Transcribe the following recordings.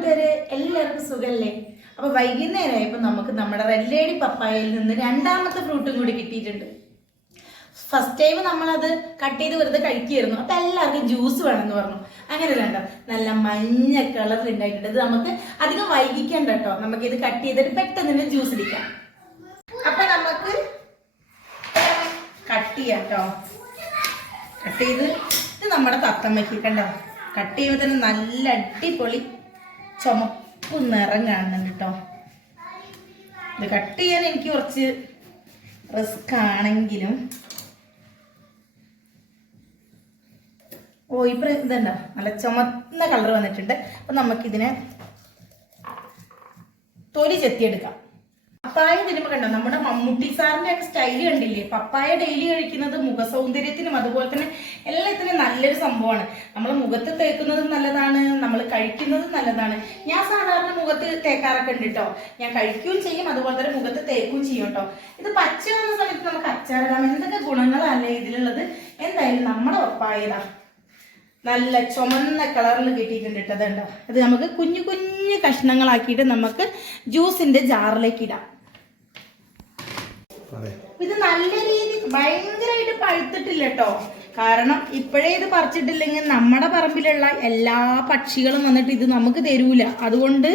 കൂട്ടുകാരെ, എല്ലാവർക്കും സുഖല്ലേ? അപ്പൊ വൈകുന്നേരമായപ്പോ നമുക്ക് നമ്മുടെ റെഡ് ലേഡി പപ്പായയിൽ നിന്ന് രണ്ടാമത്തെ ഫ്രൂട്ടും കൂടി കിട്ടിയിട്ടുണ്ട്. ഫസ്റ്റ് ടൈം നമ്മളത് കട്ട് ചെയ്ത് വെറുതെ കഴിക്കുമായിരുന്നു. അപ്പൊ എല്ലാവർക്കും ജ്യൂസ് വേണമെന്ന് പറഞ്ഞു. അങ്ങനെ വേണ്ട, നല്ല മഞ്ഞ കളർ ഉണ്ടായിട്ടുണ്ട്. ഇത് നമുക്ക് അധികം വൈകിക്കണ്ട കേട്ടോ. നമുക്ക് ഇത് കട്ട് ചെയ്തിട്ട് പെട്ടെന്ന് തന്നെ ജ്യൂസ് ഇടിക്കാം. അപ്പൊ നമുക്ക് കട്ട് ചെയ്യാം കേട്ടോ. കട്ട് ചെയ്ത് ഇത് നമ്മുടെ തത്തമ്മയ്ക്ക് കണ്ടോ, കട്ട് ചെയ്യുമ്പോൾ തന്നെ നല്ല അടിപൊളി ചുമപ്പ് നിറം കാണുന്നുണ്ട് കേട്ടോ. ഇത് കട്ട് ചെയ്യാൻ എനിക്ക് കുറച്ച് റിസ്ക് ആണെങ്കിലും ഇപ്പം ഇതുണ്ടോ, നല്ല ചുമന്ന കളർ വന്നിട്ടുണ്ട്. അപ്പം നമുക്കിതിനെ തൊലി ചെത്തിയെടുക്കാം. പപ്പായ തിരുമ്പോൾ കണ്ടോ, നമ്മുടെ മമ്മൂട്ടി സാറിൻ്റെ ഒക്കെ സ്റ്റൈല് കണ്ടില്ലേ? പപ്പായ ഡെയിലി കഴിക്കുന്നത് മുഖസൗന്ദര്യത്തിനും അതുപോലെ തന്നെ എല്ലാത്തിനും നല്ലൊരു സംഭവമാണ്. നമ്മൾ മുഖത്ത് തേക്കുന്നതും നല്ലതാണ്, നമ്മൾ കഴിക്കുന്നതും നല്ലതാണ്. ഞാൻ സാധാരണ മുഖത്ത് തേക്കാറൊക്കെ ഉണ്ട് കേട്ടോ. ഞാൻ കഴിക്കുകയും ചെയ്യും, അതുപോലെ തന്നെ മുഖത്ത് തേക്കുകയും ചെയ്യും കേട്ടോ. ഇത് പച്ച വന്ന സമയത്ത് നമുക്ക് അച്ചാറിടാം. എന്തൊക്കെ ഗുണങ്ങളല്ലേ ഇതിലുള്ളത്. എന്തായാലും നമ്മുടെ പപ്പായതാ നല്ല ചുമന്ന കളറിൽ കിട്ടിയിട്ടുണ്ട് ഇട്ടതുണ്ടോ. അത് നമുക്ക് കുഞ്ഞു കുഞ്ഞു കഷ്ണങ്ങളാക്കിയിട്ട് നമുക്ക് ജ്യൂസിന്റെ ജാറിലേക്ക് ഇടാം. ഇത് നല്ല രീതിയിൽ ഭയങ്കരമായിട്ട് പഴുത്തിട്ടില്ല കേട്ടോ. കാരണം ഇപ്പോഴേ ഇത് പറിച്ചിട്ടില്ലെങ്കിൽ നമ്മുടെ പറമ്പിലുള്ള എല്ലാ പക്ഷികളും വന്നിട്ട് ഇത് നമുക്ക് തരൂല. അതുകൊണ്ട്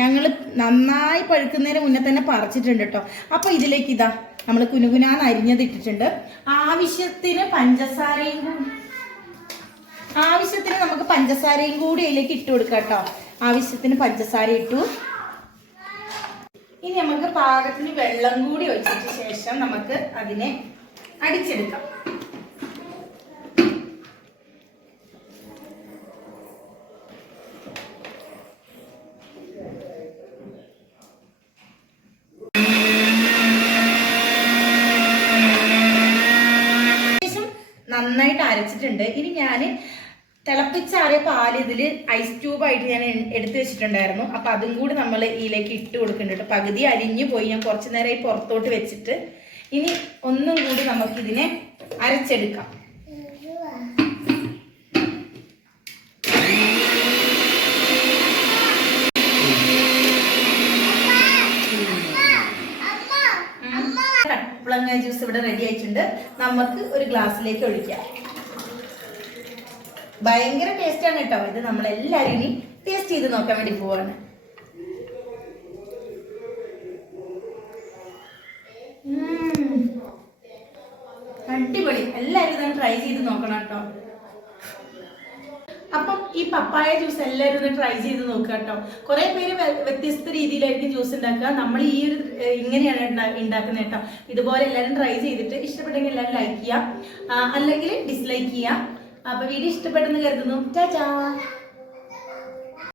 ഞങ്ങൾ നന്നായി പഴുക്കുന്നതിന് മുന്നേ തന്നെ പറിച്ചിട്ടുണ്ട് കേട്ടോ. അപ്പൊ ഇതിലേക്ക് ഇതാ നമ്മൾ കുനുകുനാന്ന് അരിഞ്ഞത് ഇട്ടിട്ടുണ്ട്. ആവശ്യത്തിന് നമുക്ക് പഞ്ചസാരയും കൂടി അതിലേക്ക് ഇട്ട് കൊടുക്കാം കേട്ടോ. ആവശ്യത്തിന് പഞ്ചസാര ഇട്ടു. ഇനി നമുക്ക് പാകത്തിന് വെള്ളം കൂടി ഒഴിച്ചതിന് ശേഷം നമുക്ക് അതിനെ അടിച്ചെടുക്കാം. നന്നായിട്ട് അരച്ചിട്ടുണ്ട്. ഇനി ഞാൻ തിളപ്പിച്ചാറിയ പാൽ ഇതിൽ ഐസ് ക്യൂബായിട്ട് ഞാൻ എടുത്തു വെച്ചിട്ടുണ്ടായിരുന്നു. അപ്പൊ അതും കൂടി നമ്മൾ ഇതിലേക്ക് ഇട്ട് കൊടുക്കുന്നുണ്ട്. പകുതി അരിഞ്ഞു പോയി, ഞാൻ കുറച്ചു നേരമായി പുറത്തോട്ട് വെച്ചിട്ട്. ഇനി ഒന്നും കൂടി നമുക്കിതിനെ അരച്ചെടുക്കാം. കപ്ലങ്ങ ജ്യൂസ് ഇവിടെ റെഡി ആയിട്ടുണ്ട്. നമുക്ക് ഒരു ഗ്ലാസ്സിലേക്ക് ഒഴിക്കാം. ഭയങ്കര ടേസ്റ്റ് ആണ് കേട്ടോ. ഇത് നമ്മളെല്ലാവരും ഇനി ടേസ്റ്റ് ചെയ്ത് നോക്കാൻ വേണ്ടി പോവാണ്. അടിപൊളി. എല്ലാവരും ഇതാണ് ട്രൈ ചെയ്ത് നോക്കണം കേട്ടോ. അപ്പം ഈ പപ്പായ ജ്യൂസ് എല്ലാവരും ഒന്ന് ട്രൈ ചെയ്ത് നോക്കുക കേട്ടോ. കുറെ പേര് വ്യത്യസ്ത രീതിയിലായിരിക്കും ജ്യൂസ് ഉണ്ടാക്കുക. നമ്മൾ ഈ ഒരു ഇങ്ങനെയാണ് ഉണ്ടാക്കുന്നത് കേട്ടോ. ഇതുപോലെ എല്ലാവരും ട്രൈ ചെയ്തിട്ട് ഇഷ്ടപ്പെട്ടെങ്കിൽ എല്ലാവരും ലൈക്ക് ചെയ്യാം, അല്ലെങ്കിൽ ഡിസ്ലൈക്ക് ചെയ്യാം. അപ്പൊ വീഡിയോ ഇഷ്ടപ്പെട്ടെന്ന് കരുതുന്നു. ടാറ്റാ.